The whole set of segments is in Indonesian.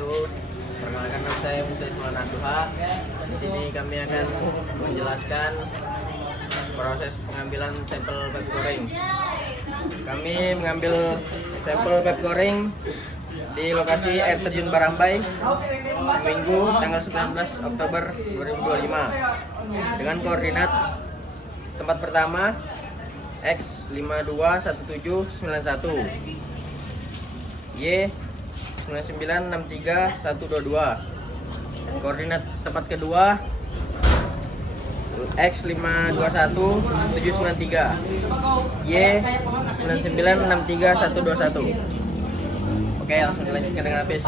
wabarakatuh. Perkenalkan, nama saya Musa Ismail Abduha. Di sini kami akan menjelaskan proses pengambilan sampel bebek goreng. Kami mengambil sampel bebek goreng di lokasi air terjun Barambai Minggu tanggal 19 Oktober 2025 dengan koordinat tempat pertama X521791, Y 9963-122. Koordinat tempat kedua X521793, Y 9963-121. Oke, langsung dilanjutkan dengan Hafiz.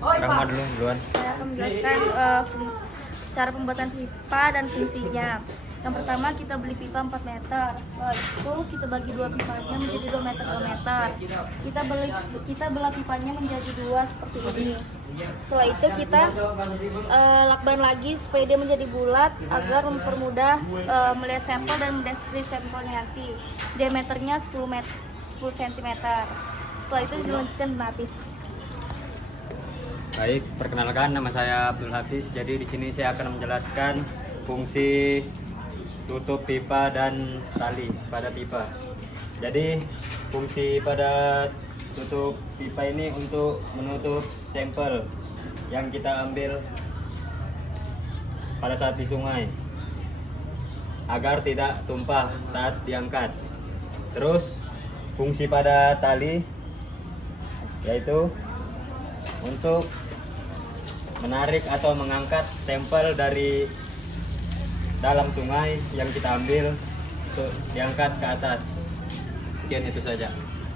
Rahma duluan. Saya akan menjelaskan cara pembuatan pipa dan fungsinya. Yang pertama, kita beli pipa 4 meter. Setelah itu kita bagi dua pipanya menjadi 2 meter 2 meter. Kita belah pipanya menjadi dua seperti ini. Setelah itu kita lakban lagi supaya dia menjadi bulat agar mempermudah melihat sampel dan mendeskripsi sampelnya nanti. Diameternya 10 cm. Setelah itu dilanjutkan dengan Hafiz. Baik, perkenalkan, nama saya Abdul Hafiz. Jadi di sini saya akan menjelaskan fungsi tutup pipa dan tali pada pipa. Jadi fungsi pada tutup pipa ini untuk menutup sampel yang kita ambil pada saat di sungai agar tidak tumpah saat diangkat. Terus fungsi pada tali yaitu untuk menarik atau mengangkat sampel dari dalam sungai yang kita ambil untuk diangkat ke atas. Mungkin itu saja.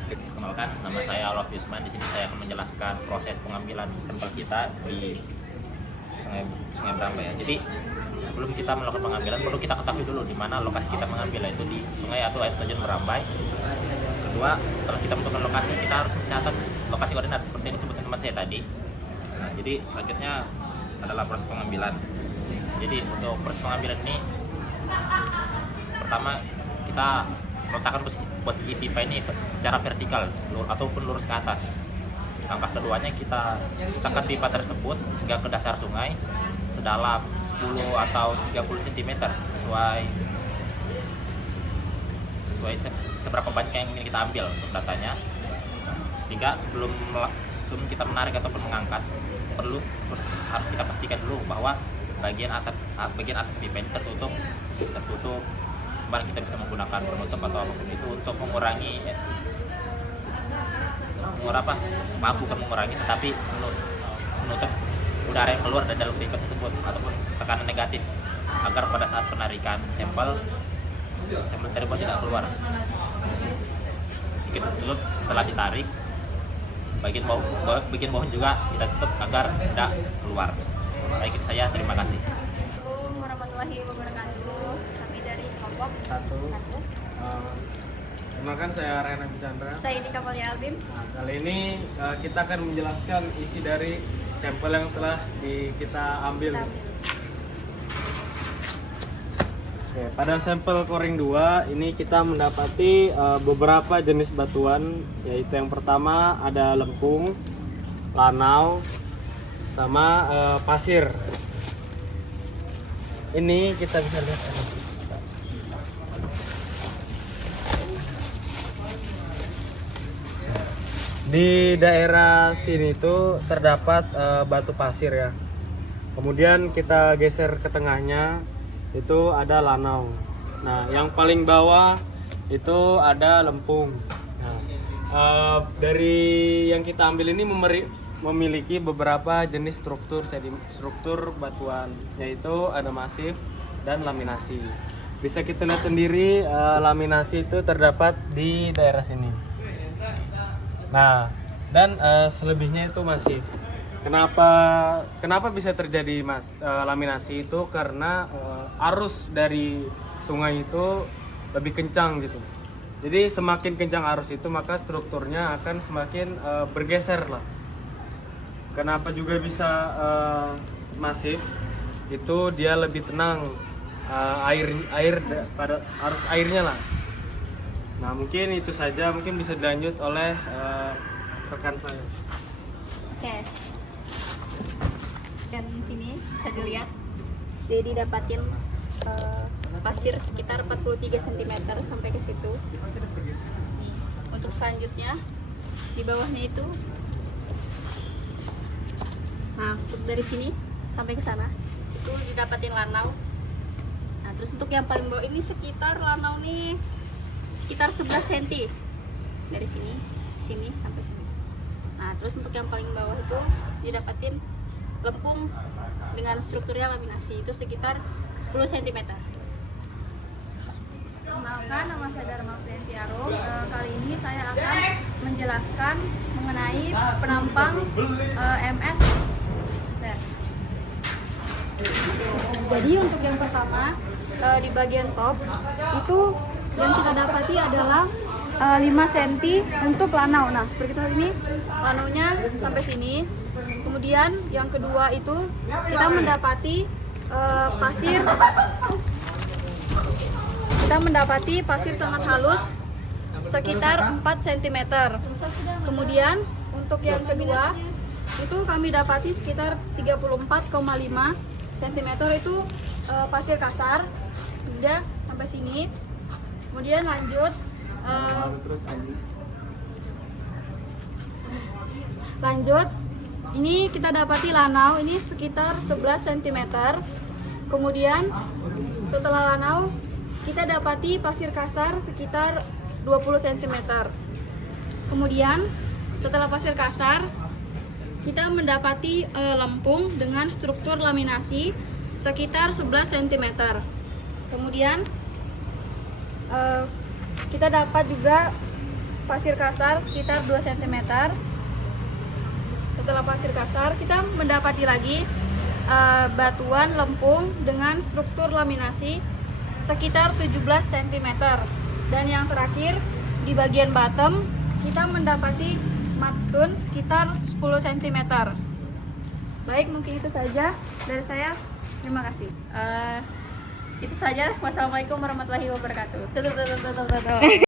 Perkenalkan, nama saya Alof Yusman. Di sini saya akan menjelaskan proses pengambilan sampel kita di Sungai Barambai. Jadi sebelum kita melakukan pengambilan perlu kita ketahui dulu di mana lokasi kita mengambil, yaitu di sungai atau air terjun Barambai. Kedua, setelah kita menentukan lokasi, kita harus mencatat lokasi koordinat seperti yang disebutkan teman saya tadi. Nah, jadi selanjutnya adalah proses pengambilan. Jadi untuk proses pengambilan ini, pertama kita meletakkan posisi pipa ini secara vertikal ataupun lurus ke atas. Langkah keduanya kita letakkan pipa tersebut hingga ke dasar sungai sedalam 10 atau 30 cm sesuai seberapa banyak yang ingin kita ambil untuk datanya. Tiga, sebelum kita menarik ataupun mengangkat, harus kita pastikan dulu bahwa bagian atas pipa ini tertutup sehingga kita bisa menggunakan penutup atau apapun itu untuk mengurangi bukan mengurangi tetapi menutup udara yang keluar dari dalam pipa tersebut ataupun tekanan negatif agar pada saat penarikan sampel tersebut tidak keluar. Setelah ditarik, bagian bawah juga kita tutup agar tidak keluar. Baik, itu saya, terima kasih. Assalamualaikum warahmatullahi wabarakatuh. Kami dari kelompok Satu. Kenalkan, saya Rena Chandra. Saya ini Kapalnya Albin. Nah, kali ini kita akan menjelaskan isi dari sampel yang telah kita ambil. Oke, pada sampel koring 2 ini kita mendapati beberapa jenis batuan, yaitu yang pertama ada lempung, lanau, sama pasir. Ini kita bisa lihat di daerah sini tuh terdapat batu pasir ya. Kemudian kita geser ke tengahnya, itu ada lanau. Nah, yang paling bawah itu ada lempung. Nah, dari yang kita ambil ini memiliki beberapa jenis struktur batuan, yaitu ada masif dan laminasi. Bisa kita lihat sendiri, laminasi itu terdapat di daerah sini. Nah, dan selebihnya itu masif. Kenapa bisa terjadi laminasi itu? Karena arus dari sungai itu lebih kencang gitu. Jadi semakin kencang arus itu, maka strukturnya akan semakin bergeser lah. Kenapa juga bisa masif? Itu dia lebih tenang, air pada arus airnya lah. Nah, mungkin itu saja, mungkin bisa dilanjut oleh rekan saya. Oke. dan sini bisa dilihat. Jadi dapatin pasir sekitar 43 cm sampai ke situ. Nih, untuk selanjutnya di bawahnya itu, nah untuk dari sini sampai ke sana itu didapatin lanau. Nah terus untuk yang paling bawah ini sekitar lanau nih sekitar 11 cm dari sini sampai sini. Nah terus untuk yang paling bawah itu didapatin lempung dengan strukturnya laminasi itu sekitar 10 cm. Perkenalkan, nama saya Dharma Friantiaro. Kali ini saya akan menjelaskan mengenai penampang MS. Nah, jadi untuk yang pertama di bagian top itu yang kita dapati adalah 5 cm untuk lanau. Nah, seperti ini lanaunya sampai sini. Kemudian yang kedua itu kita mendapati pasir sangat halus sekitar 4 cm. Kemudian untuk yang kedua itu kami dapati sekitar 34,5 cm itu pasir kasar. Sudah sampai sini. Kemudian lanjut ini kita dapati lanau ini sekitar 11 cm. Kemudian setelah lanau kita dapati pasir kasar sekitar 20 cm. Kemudian setelah pasir kasar kita mendapati lempung dengan struktur laminasi sekitar 11 cm. Kemudian kita dapat juga pasir kasar sekitar 2 cm. Setelah pasir kasar kita mendapati lagi batuan lempung dengan struktur laminasi sekitar 17 cm. Dan yang terakhir di bagian bottom kita mendapati mudstone sekitar 10 cm. Baik, mungkin itu saja dari saya. Terima kasih. Itu saja. Wassalamualaikum warahmatullahi wabarakatuh.